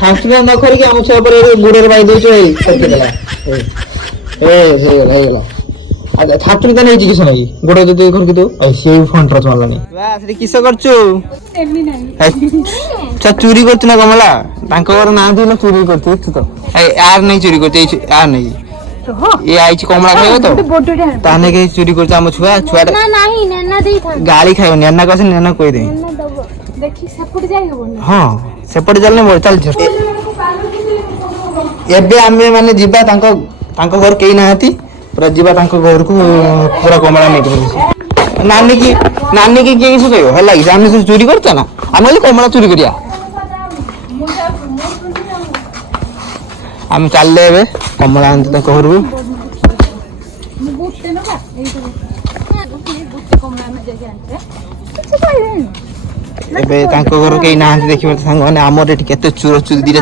ଠାକୁର ନ କରିକି ଆମ ଛୁଆ ପରେ ଗୁଡରେ ବାଇ ଦଉଛୁ ହେଇଗଲା ଠାକୁର ତ ନେଇଛି କିଛି ନାହିଁ ଗୋଡ ଯଦି ଘରକୁ ଦଉ ସେଇ ଫଣ୍ଟର ଚଲାନି ସେଠି କିସ କରୁଛୁ ଚୁରି କରୁଛୁ ନା କମଲା ତାଙ୍କ ଘର ନାହାନ୍ତି ନା ଚୁରି କରୁଛୁ ତ ଆର ନେଇ ଚୁରି କରୁଛୁ ଆର ନେଇ ये आई कमला खाइब तो ताने के चोरी कर हम छुआ छुआ गाड़ी खाइब नेना कस नेना कह दे हाँ सेपटे चलने मोर चल एबे आमे माने जीवा तांको घर केही नाहती पूरा जीवा तांको घर को पूरा कमला नहीं कर नानी की के किस कहयो हला कि आमे चोरी करता ना आमे कमला चोरी करिया आम चलले एबे कमला आनते घर को एबे तांको घर केही नाहंती देखिबे सांग माने हमर एठी केते चूर चूर दिरे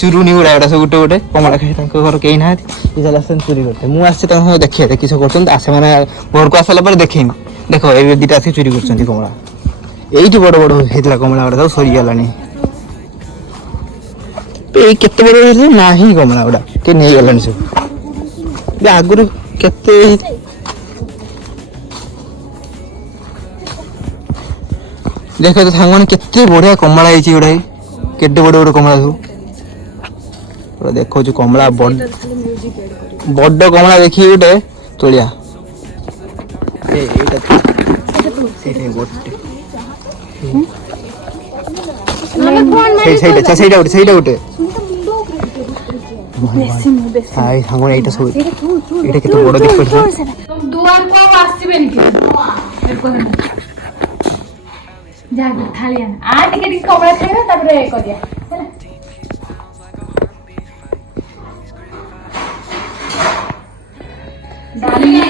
चुरुनी गुडा एटा सब गुटे गुटे कमला खाइ तांको घर केही नाहंती इजाला सन चोरी करते मु आसे तांको देखिए देखि सब करछन आसे माने घर को आसला पर देखेम देखो ए दिटा से चोरी करछन कमला एठी बड़ बड़ हेतला कमला गुडा सब सरी गेलानी ए केते बड़ हेतला नाही कमला गुडा के नै गेलानी सब बे आगुरु केते देखो तो सांग केते बढ़िया कमला है केते बड़ बड़ कमला सब पूरा देखो जो कमला बड़ कमला देखी गोटे तोलिया गोटे हाय सांग एटा सब एटा केते बड़ देख पड़छ दुआर को आसीबेन कि जा थालिया आ टिके टिके कमला खाइबा तापर करिया हैला डाली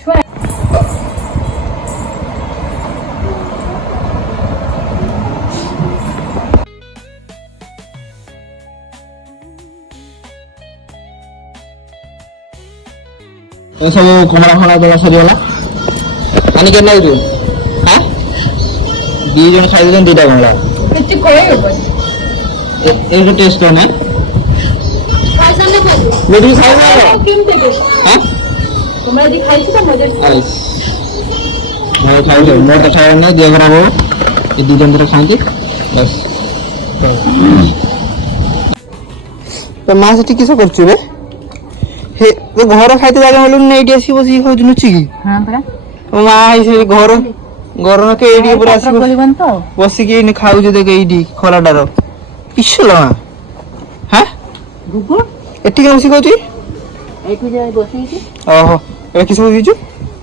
छुआ सब कमला फला दला सरीगला आनी के नाउ तू हां दी जन खाइ जन दीटा कमला किछ कोइ हो ए जो टेस्ट है ना खाइ सामने खाइ मेरी खाइ ना किम ते हां कमला दी खाइ छी त मजा आइस मैं खाइ ले मोर तो खाइ नहीं देख रहा हो ये दी जन खांती बस तो मां से किस करछु रे हे तो घर खाइते जागा मिलु नै एटी आसी बसी खाउ नुची की हां परा ओ मां आई से घर घर के एटी पूरा आसी बसी की ने खाउ जे देख एटी खराडार किसला हां गुगु एटी के बसी खाउची एठी जाय बसी छी ओहो ए किस बसीछु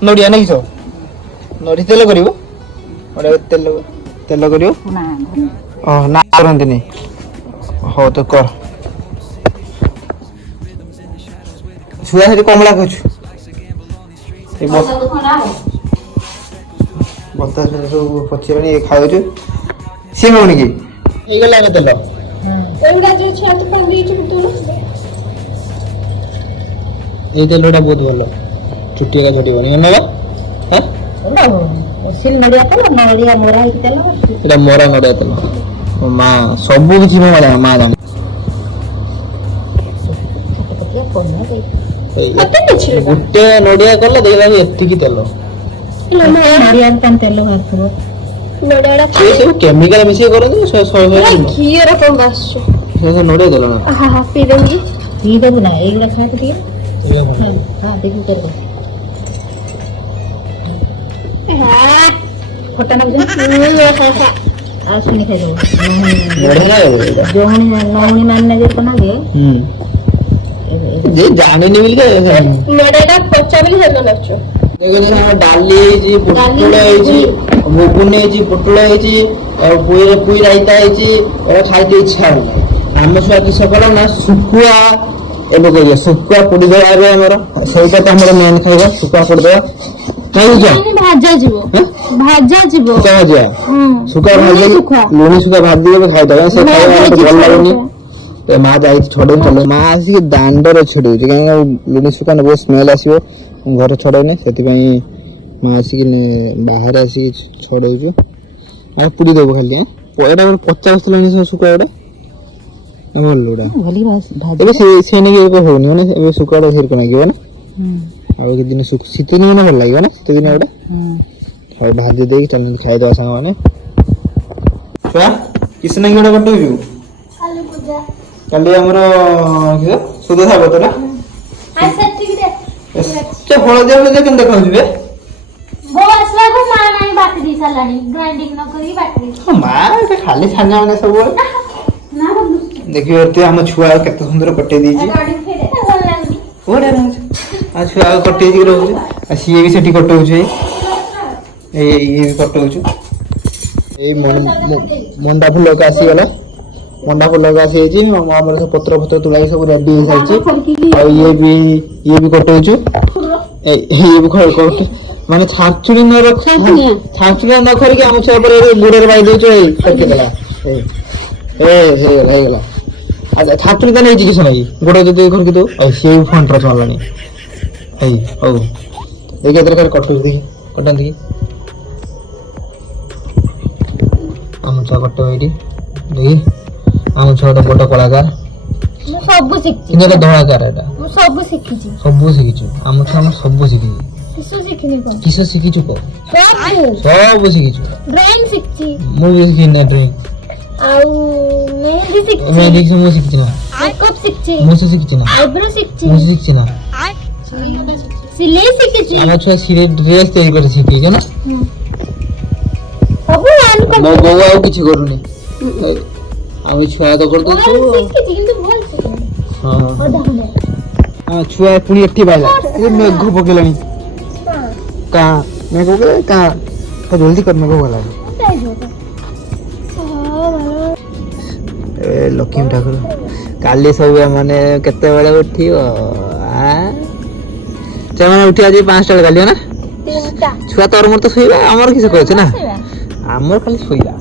नडिया नै किसो नडी तेल करिवो ओडा तेल करिवो ना ओ ना करंती नै हो तो कर छुआ से कमला खाछु बता से सब पछिरनी खाउछु से होनी की ए गला ने तेल एंगा जो छात पर दी तू ए तेलटा बहुत भलो चुट्टी का छोटी बनी ना हां सिल नडिया तेल नडिया मोरा ही तेल एटा मोरा नडिया तेल मां सब किछि मां मां दाम गुटे नडिया कला देखला एत्ती की तेल नडिया तन तेल हाथबो नडियाडा ये सब केमिकल मिसे करो तो घी रे कोन बासो ये सब नडिया तेल ना हां हां पी देबू ना एगला खा के दिए हां देखू कर हां फटा ना जे आ सुनी खाइ दो बढ़िया है जोहनी नौनी मानने जे कोना गे जे जाने नहीं मिल गए नडियाडा पचा बिल हेलो नचो देखो जी हम डाली जी पुटुळ है जी मुगुने जी पुटुळ है जी और पुई राइता है जी और खाइते इच्छा हो हम छुआ कि सकला ना सुकुआ एबो कहिए सुकुआ पुडी दे आबे हमर सेटा त हमर मेन खाइबा सुकुआ पुडी दे नहीं जा भाजा जीवो क्या जा सुकुआ भाजी लुनी सुकुआ भाजी दे खाइ दे से खाइ वाला तो भल लागनी ए मां जाई छोड़े चले मां आसी दांडर छोड़े जे लुनी सुकुआ न बहुत स्मेल आसीबो घर छोड़े ने सेति पई मां आसी बाहर आसी छोड़े जो आ पुडी देबो खाली ଏଇଟା 50 ଆସିଲାଣି ସେ ଶୁଖୁଆ ଗୁଡା ଭଲ ଗୁଡା ଭଲି ଭାଜି ଏବେ ସେ ନେଇକି ଏବେ ହଉନି ମାନେ ଏବେ ଶୁଖୁଆ ଟା ସେରକ ଲାଗିବ ନା ଆଉ କିଛି ଦିନ ଶୀତ ଦିନ ଭଲ ଲାଗିବ ନା ଶୀତ ଦିନ ଗୁଡା ଆଉ ଭାଜି ଦେଇକି ଚାଲନ୍ତୁ ଖାଇଦବା ସାଙ୍ଗମାନେ ଛୁଆ କିଛି ନାଇଁ ଗୋଟେ କଟଉଛୁ କାଲି ଆମର ସୁଧ ସାବତ ନା ହଳଦିଆ ହଳଦିଆ କେମିତି ଦେଖାଉଛି ବେ ମା ଖାଲି ଛାଣିଆ ମାନେ ସବୁବେଳେ ଦେଖିବ ଆମ ଛୁଆ କେତେ ସୁନ୍ଦର କଟେଇ ଦେଇଛି ଆଉ ଛୁଆ କଟେଇକି ରହୁଛି ଆଉ ସିଏ ବି ସେଠି କଟଉଛି ଇଏ ବି କଟଉଛୁ ଏଇ ମଣ୍ଡା ଫୁଲକୁ ଆସିଗଲା ମଣ୍ଡା ଫୁଲକୁ ଆସିଯାଇଛି ଆମର ସବୁ ପତ୍ର ଫତ୍ର ତୁଳାଇ ସବୁ ରେଡି ହେଇସାରିଛି ଆଉ ଇଏ ବି କଟଉଛୁ ଇଏ ବି ମାନେ ଛାଞ୍ଚୁଣି ନ କରିକି ଆମ ଛୁଆ ଉପରେ ଗୋଡରେ ବାଇ ଦଉଛୁ ଏଇ କରିଦେଲା ହେଇଗଲା ଆଚ୍ଛା ଛାଞ୍ଚୁଣି ତ ନେଇଛି କିଛି ନାହିଁ ଗୋଡ ଯଦି ଘରକି ଦଉ ସିଏ ବି ଫଣ୍ଟର ଚଲାଣି ହଉ ଦେଖି ଏଥର କଟନ୍ତି କି ଆମ ଛୁଆ କଟ ଏଇଠି ଦେଖି ଆମ ଛୁଆ ଗୋଟେ ବଡ କଳାକାର ସବୁ ଶିଖିଛି କିନ୍ତୁ ଏଟା ଧଳାକାର ଏଟା ମୁଁ ସବୁ ଶିଖିଛି ସବୁ ଶିଖିଛୁ ଆମ ଛୁଆ ଆମର ସବୁ ଶିଖିଛୁ କିସ ଶିଖିଛୁ କହ ସବୁ ଶିଖିଛୁ ଡ୍ରଇଂ ଶିଖିଛି ମୁଁ ବି ଶିଖିନି ଡ୍ରଇଂ ଆଉ ମେହେନ୍ଦି ଶିଖିଛି ମୁଁ ଶିଖିଛି ନା ମେକଅପ୍ ଶିଖିଛି ମୁଁ ଶିଖିଛି ନା ଆଇବ୍ରୋ ଶିଖିଛି ମୁଁ ଶିଖିଛି ନା ସିଲେଇ ଶିଖିଛି ଆମ ଛୁଆ ସିଲେଇ ଡ୍ରେସ୍ ତିଆରି କରି ଶିଖିଛ ନା ସବୁ ମୋ ବୋଉ ଆଉ କିଛି କରୁନି ଆମେ ଛୁଆ ତ କରିଦଉଛୁ ଶିଖିଛି କିନ୍ତୁ ଭଲ ଶିଖିନି ହଁ ଛୁଆ ପୁଣି ଏଠି ବାଇଲା ମେଘ ପକେଇଲାଣି ମେଘ ପକେଇଲା ଜଲ୍ଦି କର ମେଘ ଭଲ ଏ ଲକ୍ଷ୍ମୀ ଠାକୁର କାଲି ସବୁ ମାନେ କେତେବେଳେ ଉଠିବ ସେମାନେ ଉଠି ଆଜି 5ଟା ବେଳେ କାଲି ନା ଛୁଆ ତୋର ମୋର ତ ଶୋଇବା ଆମର କିଛି କହୁছে ନା ଆମର ଖାଲି ଶୋଇଲା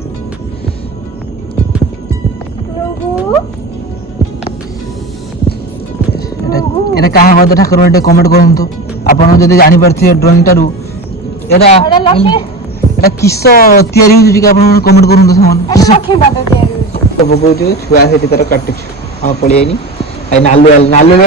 এটা কাହା ମତେ ଠାକୁର ଟିକେ କମେଣ୍ଟ କରନ୍ତୁ ଆପଣ ଯଦି ଜାଣିପାରୁଥିବେ ଡ୍ରଇଂ ଟାରୁ ଏଟା କିସ ତିଆରି ହେଉଛି କି ଆପଣ କମେଣ୍ଟ କରନ୍ତୁ ସେମାନେ କିସ ପକଉଛୁ ଛୁଆ ସେଠି ତାର କାଟୁଛୁ ହଁ ପଳେଇଆଇନି ନାଲୁ